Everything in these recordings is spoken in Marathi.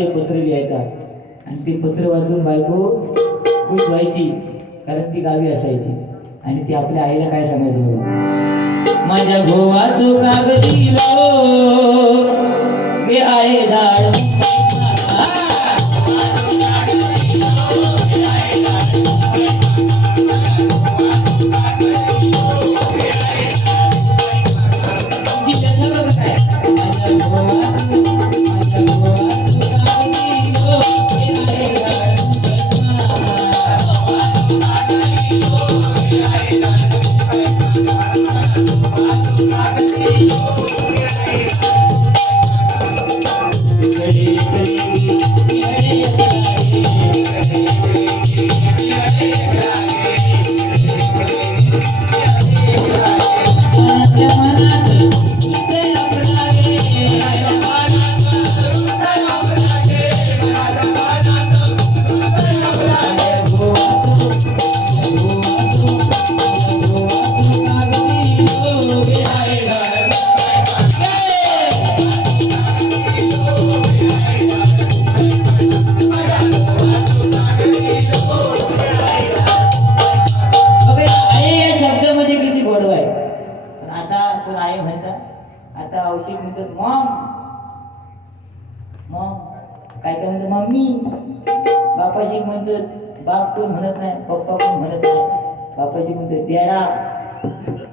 वर्ष पत्र लिहायचा. आणि ते पत्र वाचून बायको खुश व्हायची कारण ती गावी असायची. आणि ती आपल्या आईला काय सांगायचं बघा? माझ्या गोवाचो कागदी लाव मी आहे झाड म्हणतात म्हणतात मॉम मॉम काय काय म्हणतात मम्मी? बापाशी म्हणतात बाप तो म्हणत नाही पप्पा पण म्हणत नाही. बापाशी म्हणतात डेडा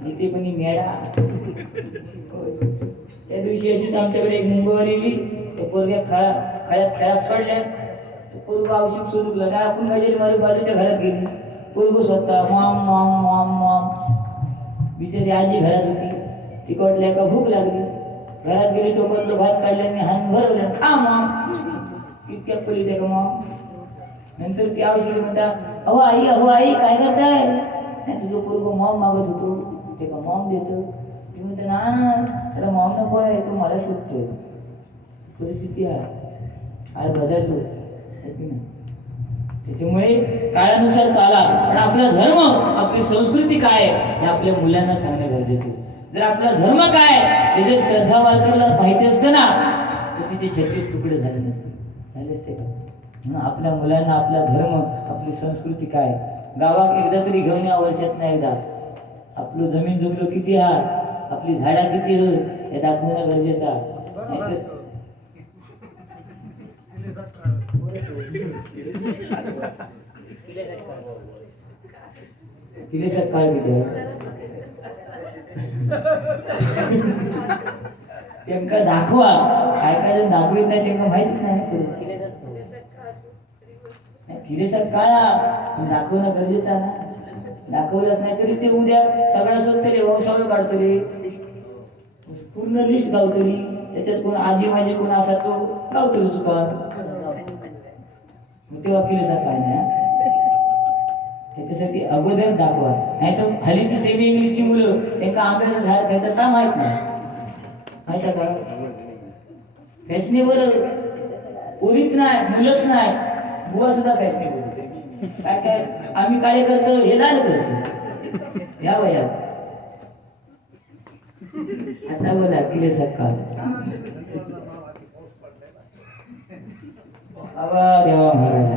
जिथे पण मेडा त्या दिवशी अशीच आमच्याकडे एक मुंबईवर येली त्या पोरग्या खळा खळ्यात खळ्यात सोडल्या. तो पोरग औषध सोडून लगा आपण गेली माझ्या बाजूच्या घरात गेली. पोरग स्वतः मॉम मॉम मॉम मॉम. बिचारी आजी घरात होती. तिकडल्या का भूक लागली. घरात गेली तो बदलो भात काढल्याने हात भरवल्या खा मॉम इतक्यात पडली त्या का मॉम नंतर ती औषधी म्हणता अहो आई अहो आई काय करताय? नाही तुझं पूर्व मॉम मागत होतो. ते का मॉम देतो? ती म्हणते ना त्याला मॉम नको आहे तो मला शोधतोय. परिस्थिती आहे आज बदलतो. की नाही? त्याच्यामुळे काळानुसार चाला. पण आपला धर्म आपली संस्कृती काय आहे हे आपल्या मुलांना सांगणं गरजेचं आहे. जर आपला धर्म काय हे जर श्रद्धा वारकरला माहिती असतं ना तर तिचे छत्तीस तुकडे झाले नसते झाले असते का? म्हणून आपल्या मुलांना आपला धर्म आपली संस्कृती काय? गावात एकदा तरी घेऊन या वर्षात नाही एकदा. आपलं जमीन जुमलो किती हा आपली झाडा किती हो हे दाखवणं गरजेचं आहे. नाहीतर तिने सकाळ किती त्यांना दाखवा. काय काय दाखवित नाही त्यांना माहीत नाही. फिरेसात काय? दाखवणं गरजेचं आहे दाखवलंच नाही तरी ते उद्या सगळ्या सोडतले वंशावळ काढतले पूर्ण लिस्ट गावतली त्याच्यात कोण आजी माझे कोण असा तो गावतो चुका मग तेव्हा फिरेसात काय नाही त्याच्यासाठी अगोदर दाखवा. नाही तर हल्लीची सेमी इंग्लिशची मुलं त्यांना आंब्याचं झाड खायचं का माहीत नाही. माहिती का? फॅशनेबल पोरीच नाही मुलत नाही. बुवा सुद्धा फॅशनेबल काय काय? आम्ही काय करतो हे लाल करतो. या वयात आता बोला किले सक्का आवा देवा महाराज.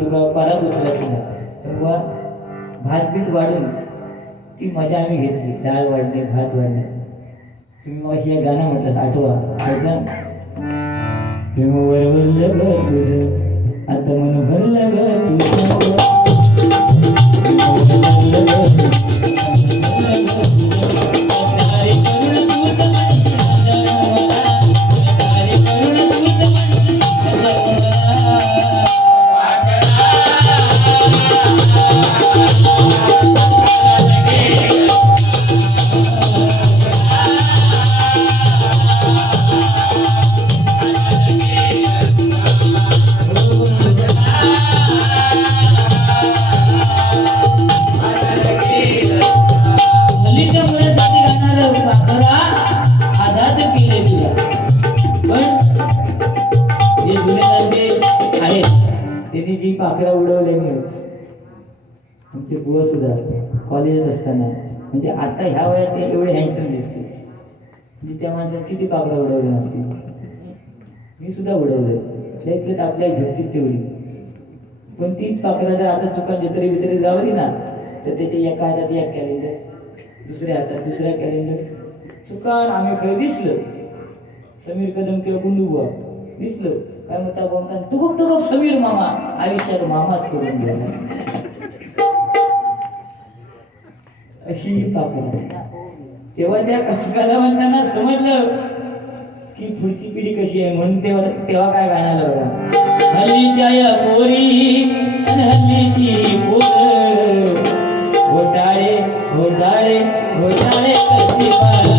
बुवा सांगतात की तुला परत उचलायची नाही भात बीत वाढून ती मजा आम्ही घेतली. डाळ वाढणे भात वाढणे तुम्ही मग अशी एक गाणं म्हटलं आठवा. त्याचं प्रेमवर तुझं आता मन भरलं ग तुझं. कॉलेजात असताना म्हणजे आता ह्या वयात ते एवढे हँडसम दिसते. म्हणजे त्या माणसाने किती पाकळा उडवले नसतील मी सुद्धा उडवलं. त्यातल्यात आपल्या झपकीत तेवढी पण तीच पाकळा जर आता चुका जत्री बितरी जावली ना तर त्याच्या एका हातात एक कॅलेंडर दुसऱ्या हातात दुसऱ्या कॅलेंडर चुकान आम्ही खरं दिसलं. समीर कदम किंवा गुंडू बुवा दिसलं. काय म्हणता बघता तू बघ समीर मामा आयुष्यात मामाच करून गेला अशी पापड तेव्हा त्या कलावंतांना समजलं की पुढची पिढी कशी आहे म्हणून तेव्हा तेव्हा काय गाण्याला बघा. हल्लीच्या या पोरी हल्लीची पोर. घोटाळे घोटाळे घोटाळे करते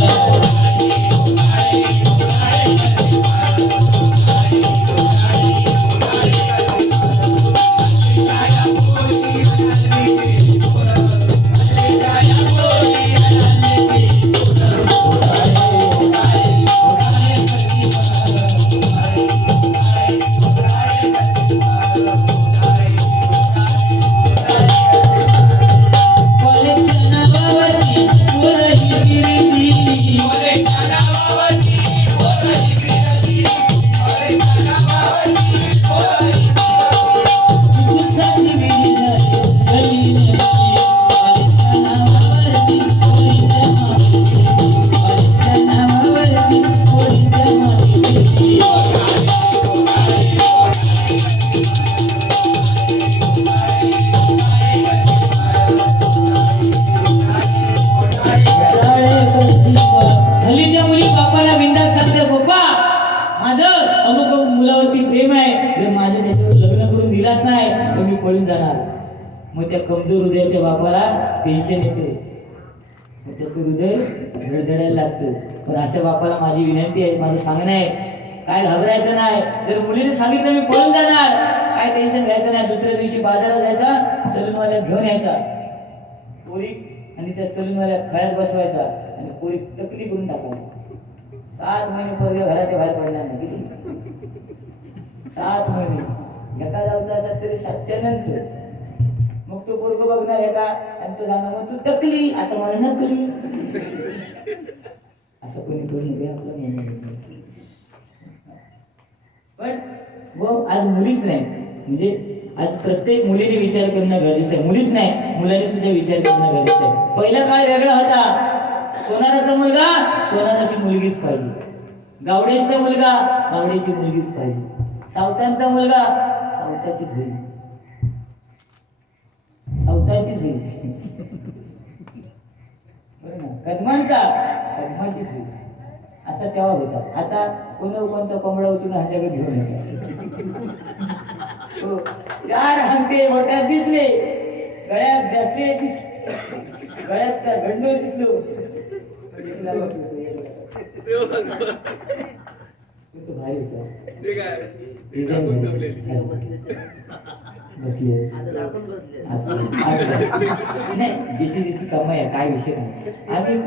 त्याचं हृदय धडधडायला लागतं. पण अशा बापाला माझी विनंती आहे माझं सांगणं आहे काय घाबरायचं नाही. जर मुलीने सांगितलं मी पळून जाणार काय टेन्शन घ्यायचं नाही. दुसऱ्या दिवशी बाजारात जायचा सलूनवाल्या घेऊन यायचा. पोरी आणि त्या सलूनवाल्या खळ्यात बसवायचा आणि पोरी तकली करून टाकायची. सात महिने पोरगे घराच्या बाहेर पडणार नाही. किती? सात महिने. एका जाऊचा असा तरी सातच्या नंतर मग तो पोरग बघणार एका आणि तो मग तू टकली आता मला नकली. असं कोणी करू आपलं पण व आज मुलीच नाही. म्हणजे आज प्रत्येक मुलीने विचार करणं गरजेचं आहे. मुलीच नाही मुलांनी सुद्धा विचार करणं गरजेचं आहे. पहिला काळ वेगळा होता. सोनाराचा मुलगा सोनाराची मुलगीच पाहिजे. गावड्यांचा मुलगा गावड्याची मुलगीच पाहिजे. सावतांचा मुलगा सावताचीच होईल. सावताचीच होईल. कदमांचा कदमाचीच होईल असा तेव्हा होता. आता कोण कोणता कोंबडा उचलून हाताकडे घेऊन येतात हो. चार हंके मोठ्यात दिसले. गळ्यात जास्ते दिस गळ्यात गंडोर दिसलो. भारी होता. बसले. नाही जिथे जिथे कमाई आहे काय विषय नाही.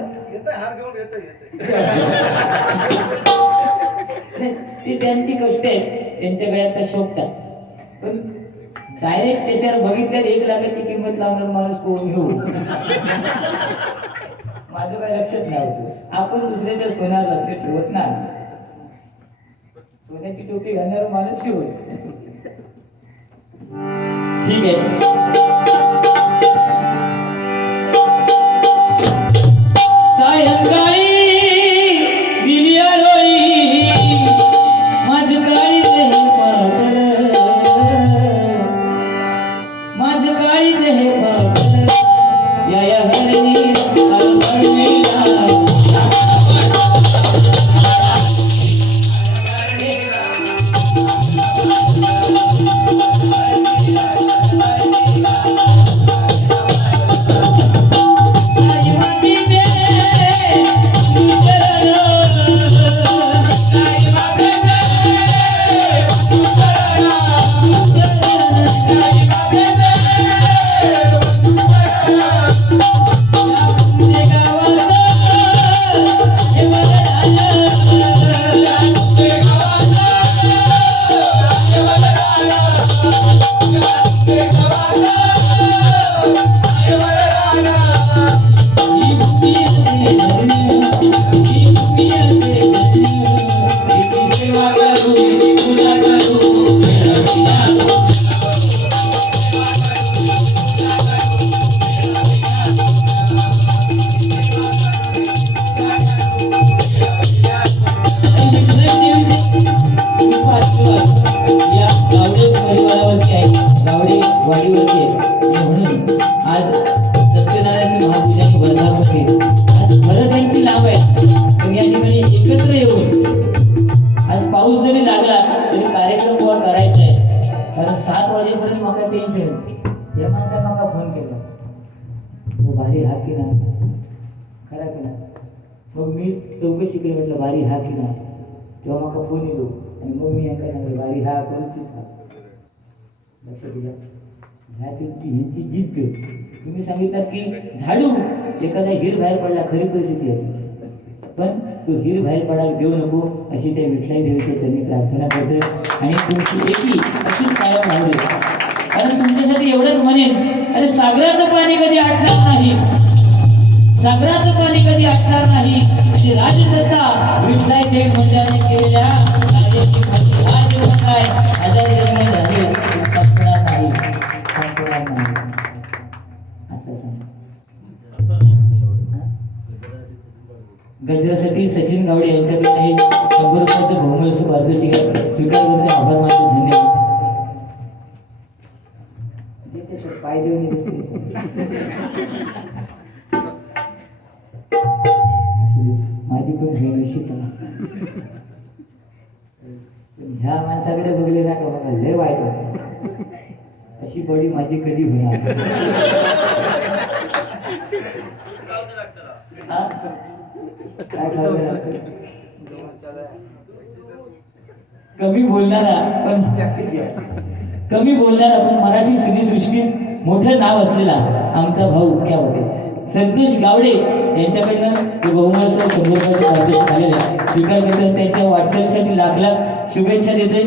ती. त्यांची कष्ट आहेत त्यांच्या त्या शोभतात. पण डायरेक्ट त्याच्यावर बघितल्यावर एक लाखाची किंमत लावणार माणूस कोण घेऊ? माझं काय लक्षात नाही होतं आपण दुसऱ्याच्या सोन्यावर लक्ष ठेवत नाही. सोन्याची टोपी घालणारा माणूस शिवत ठीक आहे चौकशी केली म्हटलं बारी हा की ना तेव्हा माका फोन येलो आणि मग मी सांगले बारी हा करूचीच हा लक्षात दिला ह्या तुमची ह्यांची जिद्द तुम्ही सांगितलं की झाडू एखादा हिर बाहेर पडला खरी परिस्थिती आहे. पण तो हिर बाहेर पडायला देऊ नको अशी त्या विठलाई देवीच्या चरणी प्रार्थना करतोय. आणि तुमची एकी अशीच कायम राहू दे कारण तुमच्यासाठी एवढंच म्हणेन अरे सागराचं पाणी कधी आटणार नाही. सागराचं पाणी कधी असणार नाही. म्हणजे राजसत्ता विठलाई देव मंडळाने केलेल्या कार्याची माहिती हा झाले. संपणार नाही. संपणार नाही. गजरासाठी सचिन गावडे यांच्याकडे हे शंभर रुपयाचं बहुमूल्य पारितोषिक स्वीकार करते आभार मानतो. धन्यवाद. पाय देऊन दे. माझी पण ह्या माणसाकडे बघले ना का मला लय वाईट वाटत. अशी बॉडी माझी कधी होणार काय कमी बोलणारा पण कमी बोलणारा पण मराठी सिनेसृष्टीत मोठं नाव असलेला आमचा भाऊ क्या होते. संतोष गावडे यांच्याकडनं ते बहुमत संदर्भाचे आलेलं आहे. स्वीकार करतात त्यांच्या वाटचालीसाठी लाख लाख शुभेच्छा देतोय.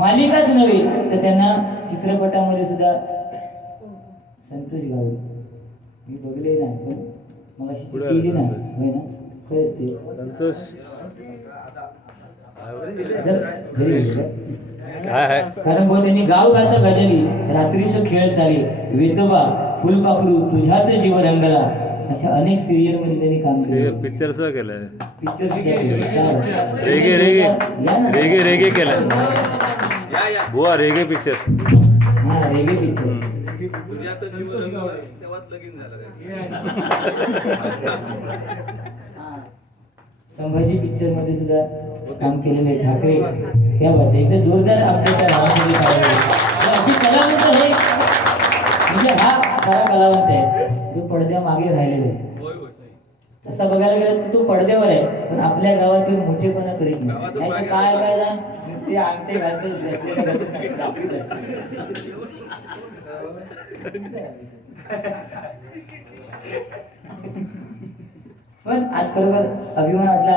मालिकाच नव्हे तर त्यांना चित्रपटामध्ये सुद्धा संतोष गावडे. मी बघले ना पण पुढे केली ना आलं. होय ना? ते. संतोष. कारण भाऊ त्यांनी गाव गाता गजली. रात्रीचं खेळ चाले वेतोबा फुलपाखरू तुझ्यात जीव रंगला अशा अनेक सिरियलमध्ये त्यांनी काम केलं. पिक्चर सह केलंय. पिक्चर सुद्धा. रेगे रेगे. रेगे रेगे केलं बुवा रेगे पिक्चर हा रेगे पिक्चर संभाजी पिक्चरमध्ये सुद्धा काम केलेले ठाकरे. त्या बात एकदा जोरदार आपल्या त्या हे म्हणजे हा खरा कलावंत आहे जो पडद्या मागे राहिलेला आहे. तसा बघायला गेलं तर तो पडद्यावर आहे पण आपल्या गावातून मोठेपणा करीत नाही. काय ना नुसते अंगठे पण आज खरोखर अभिमान वाटला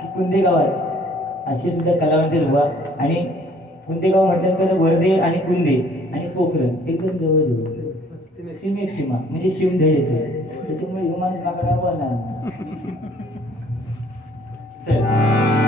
की कुंदे गावात असे सुद्धा कलावंत व्हा आणि कुंदे गाव म्हटल्यानंतर वर्धे आणि कुंदे आणि पोखरण एकदम जवळ जवळ सीमेत सीमा म्हणजे शिवधडेचं त्याच्यामुळे ह्यो माणूस बनणार चल.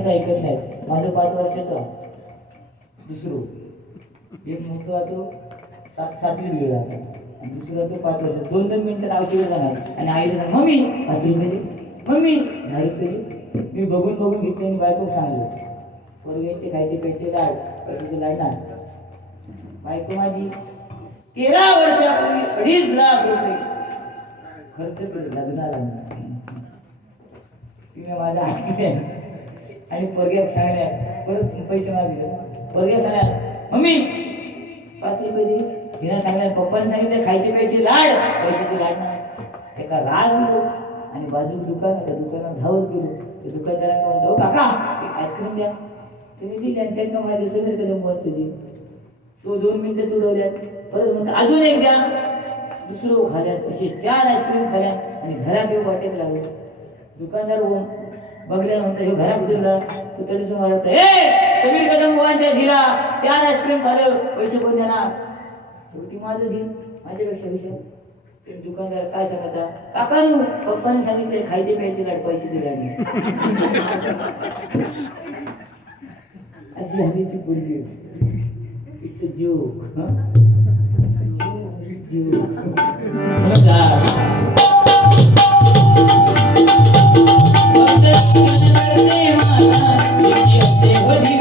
काय ऐकत नाहीत. माझं पाच वर्षाचं दुसरं. एक मोठा तो सात सातवी वेळ आणि दुसरा तो पाच वर्ष दोन दोन मिनटं औषध जाणार. आणि आईला सांग मम्मी पाच रुपये मम्मी दहा रुपये मी बघून बघून घेतले आणि बायको सांगलं पोरग्याचे खायचे पैसे लाड. पैसे लाडणार बायको माझी तेरा वर्षापूर्वी अडीच लाख रुपये. खर्च केले लग्नाला तिने माझ्या ऐकले आणि पोरग्यात सांगल्या परत पैसे मागले पोरग्या सांगल्या मम्मी पाच रुपये दे. तिने सांगल्या पप्पाने सांगितलं खायचे प्यायचे लाड पैशाची लाड नाही. एका राग गेलो आणि बाजू दुकान त्या दुकानात धावत गेलो. त्या दुकानदारांना म्हणतो काका एक आईस्क्रीम द्या. तुम्ही दिली आणि त्यांना माझ्या सगळे कदम वर तुझी तो दोन मिनटं तुडवल्यात परत म्हणतो अजून एक द्या. दुसरं खाल्यात असे चार आईस्क्रीम खाल्या आणि घरात येऊ वाटेत लागले. दुकानदार होऊन बघल्यानंतर हे घरात फिरला तो तरी समोर ए समीर कदम बुवांच्या झिला चार आईस्क्रीम खाल्लं पैसे कोण देणार? शेवटी माझं झिल माझ्यापेक्षा विषय. ते दुकानदार काय सांगता काकानू पप्पाने सांगितले खायचे प्यायचे लाड पैसे लाड नाही अशी ती बोलली इट्स जीव जोक आणि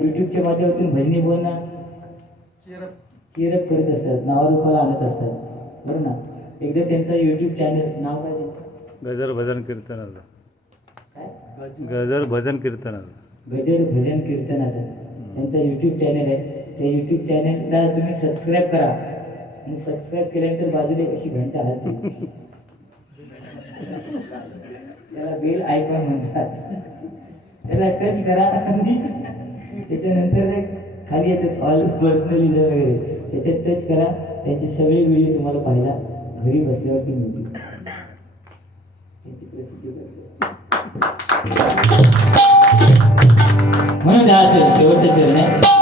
युट्यूबच्या माध्यमातून भजनी बोलणं चेरप करत असतात नावारूपाला आणत असतात. बरं ना? एकदा त्यांचं युट्यूब चॅनल नाव काय त्यांचं? गजर भजन कीर्तनाचं. काय? गजर भजन कीर्तनाचं. गजर भजन कीर्तनाचं. त्यांचा यूट्यूब चॅनल आहे. त्या यूट्यूब चॅनलला तुम्ही सबस्क्राईब करा. आणि सबस्क्राईब केल्यानंतर बाजूला एक अशी घंटा हलते त्याला बेल आयकॉन म्हणतात. त्याला टच करा. आणि त्याच्यानंतर नाही खाली येतात ऑल पर्सनलिझम वगैरे त्याच्यात टच करा. त्याचे सगळे व्हिडिओ तुम्हाला पाहायला घरी बसल्यावरती मिळतील. म्हणून हा असेल चरण आहे.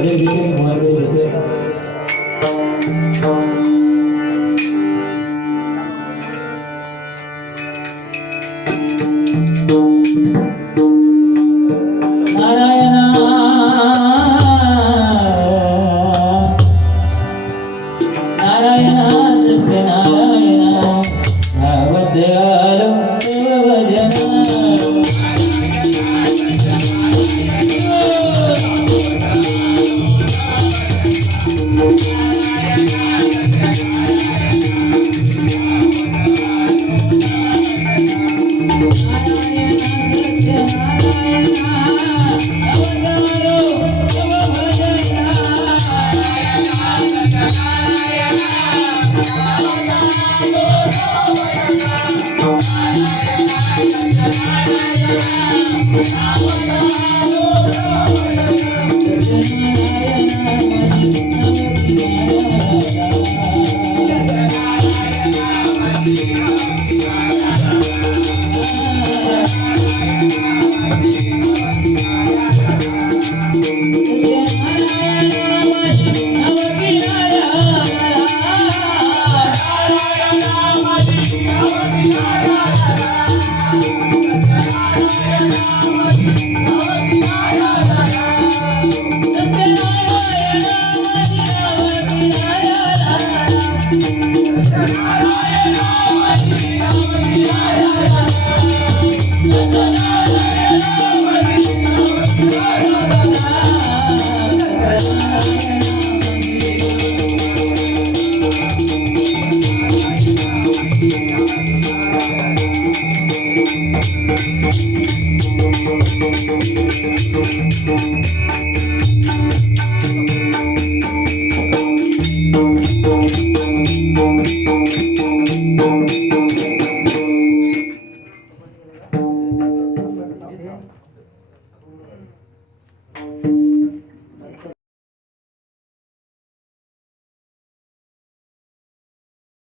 आहे बदल महत्त्व Thank you.